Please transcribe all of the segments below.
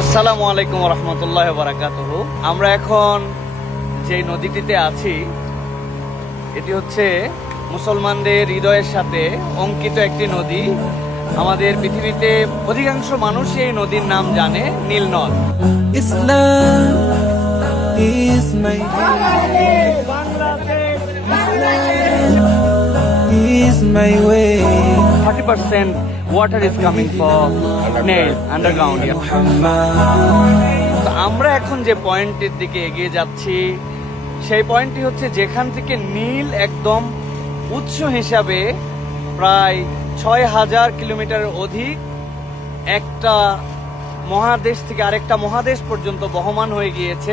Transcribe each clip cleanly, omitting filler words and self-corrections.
আসসালামু আলাইকুম ওয়া রাহমাতুল্লাহি ওয়া বারাকাতুহু। আমরা এখন যে নদীটিতে আছি এটি হচ্ছে মুসলমানদের হৃদয়ের সাথে অঙ্কিত একটি নদী। আমাদের পৃথিবীতে অধিকাংশ মানুষ এই নদীর নাম জানে নীল নদ। ইসলাম is my way. 30% water is coming from Nile underground. তো আমরা এখন যে পয়েন্টের দিকে এগিয়ে যাচ্ছি সেই পয়েন্টটি হচ্ছে যেখান থেকে নীল একদম উৎস হিসাবে প্রায় ৬,০০০ কিলোমিটারের অধিক একটা মহাদেশ থেকে আরেকটা মহাদেশ পর্যন্ত বহমান হয়ে গিয়েছে।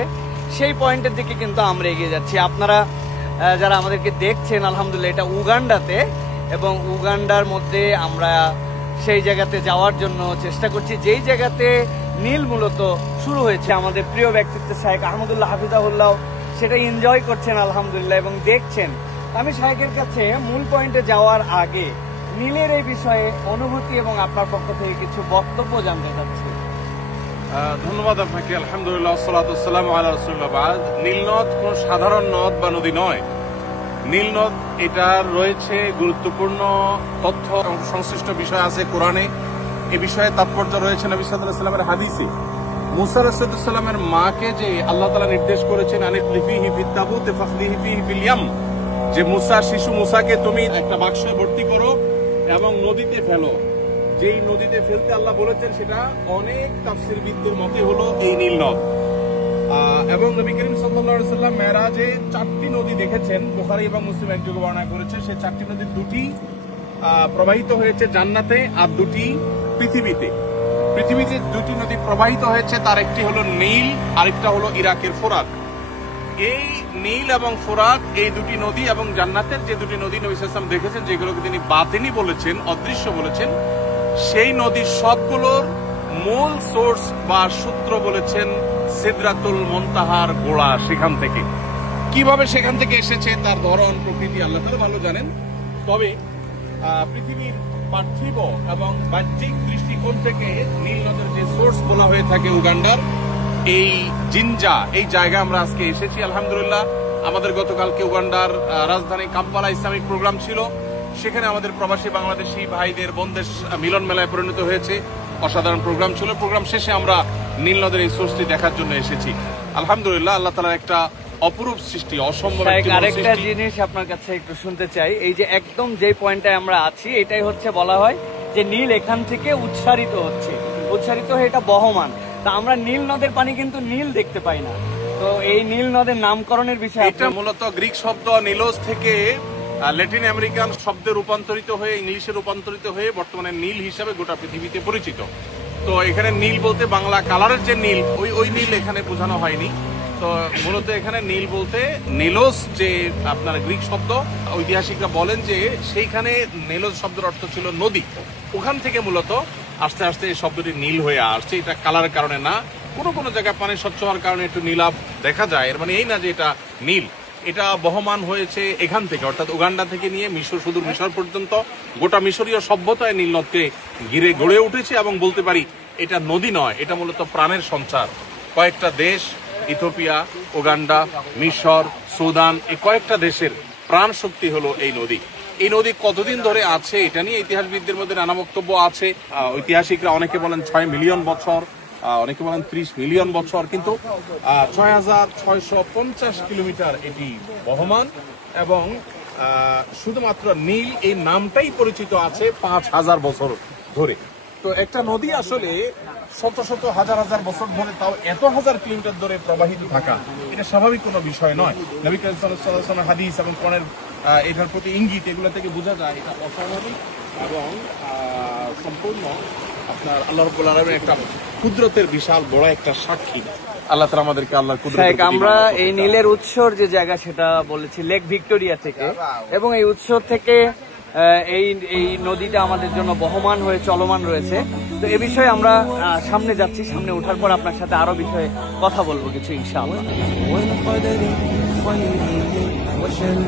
সেই পয়েন্টের দিকে কিন্তু আমরা এগিয়ে যাচ্ছি। আপনারা যারা আমাদেরকে দেখছেন, আলহামদুলিল্লাহ এটা উগান্ডাতে, এবং উগান্ডার মধ্যে আমরা সেই জায়গাতে যাওয়ার জন্য চেষ্টা করছি যেই জায়গাতে নীল মূলত শুরু হয়েছে। আমাদের প্রিয় ব্যক্তিত্ব শাইখ আহমদুল্লাহ হাফিজাহুল্লাহ সেটা এনজয় করছেন আলহামদুলিল্লাহ এবং দেখছেন। আমি শাইখের কাছে মূল পয়েন্টে যাওয়ার আগে নীলের এই বিষয়ে অনুভূতি এবং আপনার পক্ষ থেকে কিছু বক্তব্য জানতে চাচ্ছি। ধন্যবাদ আপনাকে। আলহামদুলিল্লাহ, সালাতু ওয়াসসালামু আলা রাসূলিল্লাহ। নীল নদ কোন সাধারণ নদ বা নদী নয়। নীল নদ এটা রয়েছে গুরুত্বপূর্ণ তথ্য এবং সংশ্লিষ্ট বিষয় আছে কোরআনে। এ বিষয়ে তাৎপর্য রয়েছে নবী সাল্লাল্লাহু আলাইহি ওয়াসাল্লামের হাদিসে। মুসা আলাইহিস সালামের মাকে যে আল্লাহ তাআলা নির্দেশ করেছেন আনিফিহি ফিত তাবুত ফাখদিহি ফিহি ফিল ইয়াম, যে মুসা শিশু মুসাকে তুমি একটা বাক্সে ভর্তি করো এবং নদীতে ফেলো। যেই নদীতে ফেলতে আল্লাহ বলেছেন সেটা অনেক তাফসীরবিদদের মতে হলো এই নীল নদ। এবং নবী করিম সাল্লাল্লাহু আলাইহি ওয়াসাল্লাম মেরাজে 4টি নদী দেখেছেন। বুখারী এবং মুসলিম একযোগে বর্ণনা করেছে। সেই 4টি নদীর 2টি প্রবাহিত হয়েছে জান্নাতে আর 2টি পৃথিবীতে। পৃথিবীতে 2টি নদী প্রবাহিত হয়েছে, তার একটি হলো নীল, আরেকটা হলো ইরাকের ফোরাত। এই নীল এবং ফোরাত এই 2টি নদী এবং জান্নাতের যে 2টি নদী নবী সাল্লাল্লাহু আলাইহি ওয়াসাল্লাম দেখেছেন, যেগুলোকে তিনি বাতিনি বলেছেন, অদৃশ্য বলেছেন, সেই নদীর সবগুলোর মূল সোর্স বা সূত্র বলেছেন সিদরাতুল মুনতাহার গোড়া। সেখান থেকে কিভাবে সেখান থেকে এসেছে তার ধরন প্রকৃতি আল্লাহ তাআলা ভালো জানেন। তবে পৃথিবীর পার্থিব এবং বাহ্যিক দৃষ্টিকোণ থেকে নীল নদের যে সোর্স বলা হয়ে থাকে উগান্ডার এই জিনজা, এই জায়গা আমরা আজকে এসেছি আলহামদুলিল্লাহ। আমাদের গতকালকে উগান্ডার রাজধানী কাম্পালা ইসলামিক প্রোগ্রাম ছিল। সেখানে আমাদের প্রবাসী বাংলাদেশি ভাইদের বোনদের মিলন মেলায় পরিণত হয়েছে। অসাধারণ প্রোগ্রাম ছিল। প্রোগ্রাম শেষে আমরা নীল নদের এই সোর্সটি দেখার জন্য এসেছি আলহামদুলিল্লাহ। আল্লাহ তাআলার একটা অপরূপ সৃষ্টি, অসম্ভব। আরেকটা জিনিস আপনার কাছে একটু শুনতে চাই। এই যে একদম যে পয়েন্টটায় আমরা আছি এটাই হচ্ছে বলা হয় যে নীল এখান থেকে উচ্চারিত হচ্ছে, উচ্চারিত হয়ে এটা বহমান। তা আমরা নীল নদের পানি কিন্তু নীল দেখতে পাই না। তো এই নীল নদের নামকরণের বিষয়ে এটা মূলত গ্রিক শব্দ নিলোস থেকে ল্যাটিন আমেরিকান শব্দে রূপান্তরিত হয়ে ইংলিশে রূপান্তরিত হয়ে বর্তমানে নীল হিসাবে গোটা পৃথিবীতে পরিচিত। তো এখানে নীল বলতে বাংলা কালারের যে নীল ওই নীল এখানে বোঝানো হয়নি। তো মূলত এখানে নীল বলতে নেলোস যে আপনার গ্রিক শব্দ, ঐতিহাসিকরা বলেন যে সেইখানে নেলোস শব্দের অর্থ ছিল নদী। ওখান থেকে মূলত আস্তে আস্তে এই শব্দটি নীল হয়ে আসছে। এটা কালারের কারণে না, কোনো জায়গায় পানি স্বচ্ছ হওয়ার কারণে একটু নীলাভ দেখা যায়, এর মানে এই না যে এটা নীল। এটা বহমান হয়েছে এখান থেকে, অর্থাৎ উগান্ডা থেকে নিয়ে মিশর, সুদূর মিশর পর্যন্ত গোটা মিশরীয় সভ্যতায় নীল নদকে ঘিরে গড়ে উঠেছে। এবং বলতে পারি এটা নদী নয়, এটা মূলত প্রাণের সঞ্চার। কয়েকটা দেশ, ইথিওপিয়া, উগান্ডা, মিশর, সুদান, এই কয়েকটা দেশের প্রাণ শক্তি হলো এই নদী। এই নদী কতদিন ধরে আছে এটা নিয়ে ইতিহাসবিদদের মধ্যে নানা বক্তব্য আছে। ঐতিহাসিকরা অনেকে বলেন 6 মিলিয়ন বছর, অনেকে বলেন 30 মিলিয়ন বছর, কিন্তু 6,650 কিলোমিটার এটি বহমান। এবং শুধুমাত্র নীল এই নামটাই পরিচিত আছে 5,000 বছর ধরে। তো একটা নদী আসলে শত শত হাজার হাজার বছর ধরে, তাও এত হাজার কিলোমিটার ধরে প্রবাহিত থাকা, এটা স্বাভাবিক কোনো বিষয় নয়। নবী করিম সাল্লাল্লাহু আলাইহি ওয়াসাল্লামের হাদিস এবং কোরআনের এটার প্রতি ইঙ্গিত, এগুলো থেকে বোঝা যায় এটা অস্বাভাবিক এবং সম্পূর্ণ আপনার আল্লাহ রাব্বুল আলামিনের একটা কুদরতের বিশাল বড় একটা সাক্ষী। আল্লাহ তাআলা আমাদেরকে আল্লাহর কুদরত। আমরা এই নীলের উৎসর যে জায়গা সেটা বলেছি লেক ভিক্টোরিয়া থেকে, এবং এই উৎস থেকে এই নদীটা আমাদের জন্য বহমান হয়ে চলমান রয়েছে। তো এ বিষয়ে আমরা সামনে যাচ্ছি, সামনে ওঠার পর আপনার সাথে আরো বিষয়ে কথা বলবো কিছু ইনশাআল্লাহ। والقدر خيره وشره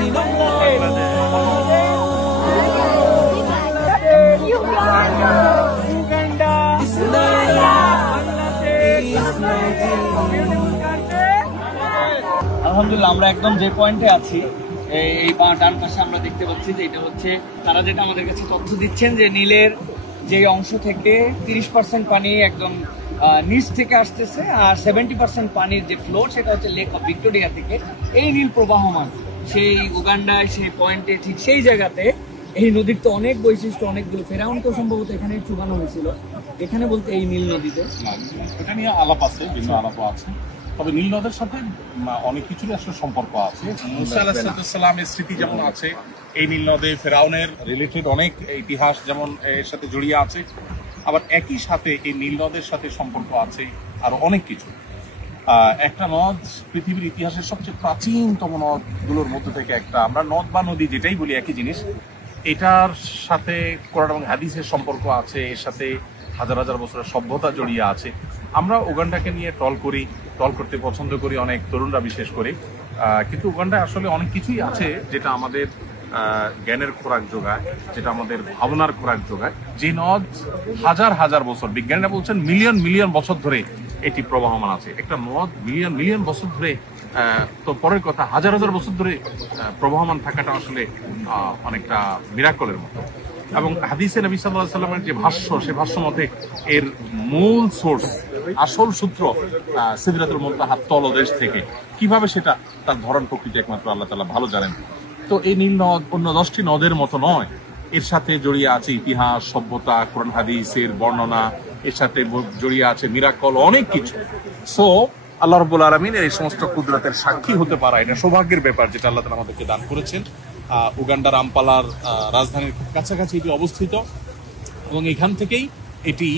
من الله আলহামদুলিল্লাহ আমরা একদম যে পয়েন্টে আছি এই ডান পাশে আমরা দেখতে পাচ্ছি যে এটা হচ্ছে তারা যেটা আমাদের কাছে তথ্য দিচ্ছেন যে নীলের যে অংশ থেকে 30% পানি একদম নিচ থেকে আসতেছে আর 70% পানির যে ফ্লো সেটা হচ্ছে লেক অফ ভিক্টোরিয়া থেকে এই নীল প্রবাহমান সেই উগান্ডায় সেই পয়েন্টে ঠিক সেই জায়গাতে এই নদীর তো অনেক বৈশিষ্ট্য অনেকগুলো ফেরাউন তো সম্ভবত এখানে চুবানো হয়েছিল এখানে বলতে এই নীল নদীতে এটা নিয়ে আলাপ আছে বিভিন্ন আলাপও আছে তবে নীল নদের সাথে অনেক কিছুরই আসলে সম্পর্ক আছে মুসা আলাইহিস সালামের স্মৃতি যেমন আছে এই নীল নদে ফেরাউনের রিলেটেড অনেক ইতিহাস যেমন এর সাথে জড়িয়ে আছে আবার একই সাথে এই নীল নদের সাথে সম্পর্ক আছে আরো অনেক কিছু একটা নদ পৃথিবীর ইতিহাসের সবচেয়ে প্রাচীনতম নদগুলোর মধ্যে থেকে একটা আমরা নদ বা নদী যেটাই বলি একই জিনিস এটার সাথে কোরআন এবং হাদিসের সম্পর্ক আছে এর সাথে হাজার হাজার বছরের সভ্যতা জড়িয়ে আছে আমরা উগান্ডাকে নিয়ে টল করতে পছন্দ করি অনেক তরুণরা বিশেষ করে কিন্তু উগান্ডায় আসলে অনেক কিছুই আছে যেটা আমাদের জ্ঞানের খোরাক যোগায় যেটা আমাদের ভাবনার খোরাক যোগায় যে নদ হাজার হাজার বছর বিজ্ঞানীরা বলছেন মিলিয়ন মিলিয়ন বছর ধরে এটি প্রবাহমান আছে একটা নদ মিলিয়ন মিলিয়ন বছর ধরে তো পরের কথা হাজার হাজার বছর ধরে প্রবাহমান থাকাটা আসলে অনেকটা মিরাকলের মতো এবং হাদিসে নবী সাল্লাল্লাহু আলাইহি সাল্লামের যে ভাষ্য সে ভাষ্য মতে এর মূল সোর্স আসল সূত্র সিদরাতুল মুনতাহার তলদেশ থেকে কিভাবে সেটা তার ধরন প্রকৃতি একমাত্র আল্লাহ তাআলা ভালো জানেন তো এই নীল নদ অন্য 10টি নদের মতো নয় এর সাথে জড়িয়ে আছে ইতিহাস সভ্যতা কোরআন হাদিসের বর্ণনা এর সাথে জড়িয়ে আছে মিরাকল অনেক কিছু সো আল্লাহ রাব্বুল আলামিনের এই সমস্ত কুদরতের সাক্ষী হতে পারা এটা সৌভাগ্যের ব্যাপার যেটা আল্লাহ তাআলা আমাদেরকে দান করেছেন উগান্ডার আম্পালার রাজধানীর খুব কাছাকাছি এটি অবস্থিত এবং এখান থেকেই এটি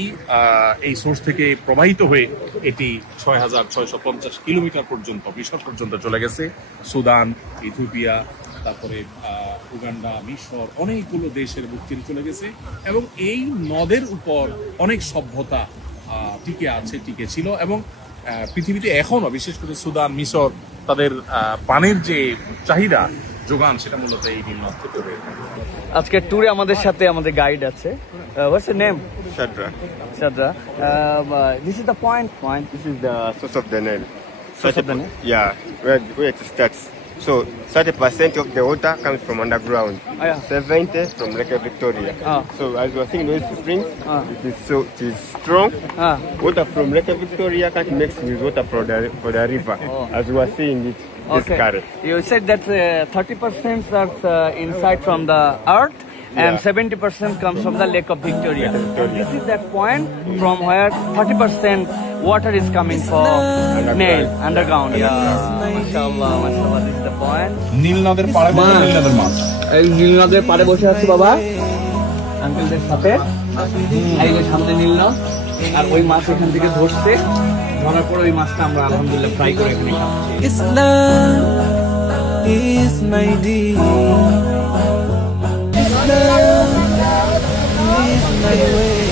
এই সোর্স থেকে প্রবাহিত হয়ে এটি ৬,৬৫০ কিলোমিটার পর্যন্ত মিশর পর্যন্ত চলে গেছে সুদান ইথিওপিয়া তারপরে উগান্ডা মিশর অনেকগুলো দেশের বুক চিরে চলে গেছে এবং এই নদের উপর অনেক সভ্যতা টিকে ছিল এবং পৃথিবীতে এখনো বিশেষ করে সুদান মিশর তাদের পানির যে চাহিদা যোগান সেটা মূলত এই নীল নদ থেকে হয়ে থাকে আজকে ট্যুরে আমাদের সাথে আমাদের গাইড আছে what's your name Shadra this is the point This is the source of the Nile. Source of the Nile? Yeah, where it starts. So 30% of the water comes from underground. Oh, yeah. 70 from Lake Victoria. So as you are seeing those springs, it is strong. Water from Lake Victoria can't mix with water for the river. As you are seeing it. Okay. You said that 30% are inside from the earth and 70% comes from the Lake of Victoria. This is that point from where 30% water is coming for Nile underground. Yeah, mashallah, mashallah. This is the point. নীল নদের পাড়ে নীল নদের মাছ এই নীল নদের পাড়ে বসে আছি বাবা আঙ্কেলদের সাথে এই যে সামনে নীল নদ আর ওই মাছ এখান থেকে ধরছে ধরার পর ওই মাছটা আমরা আলহামদুলিল্লাহ ফ্রাই করে এখানে খাচ্ছি Islam is my deen. Islam is my way.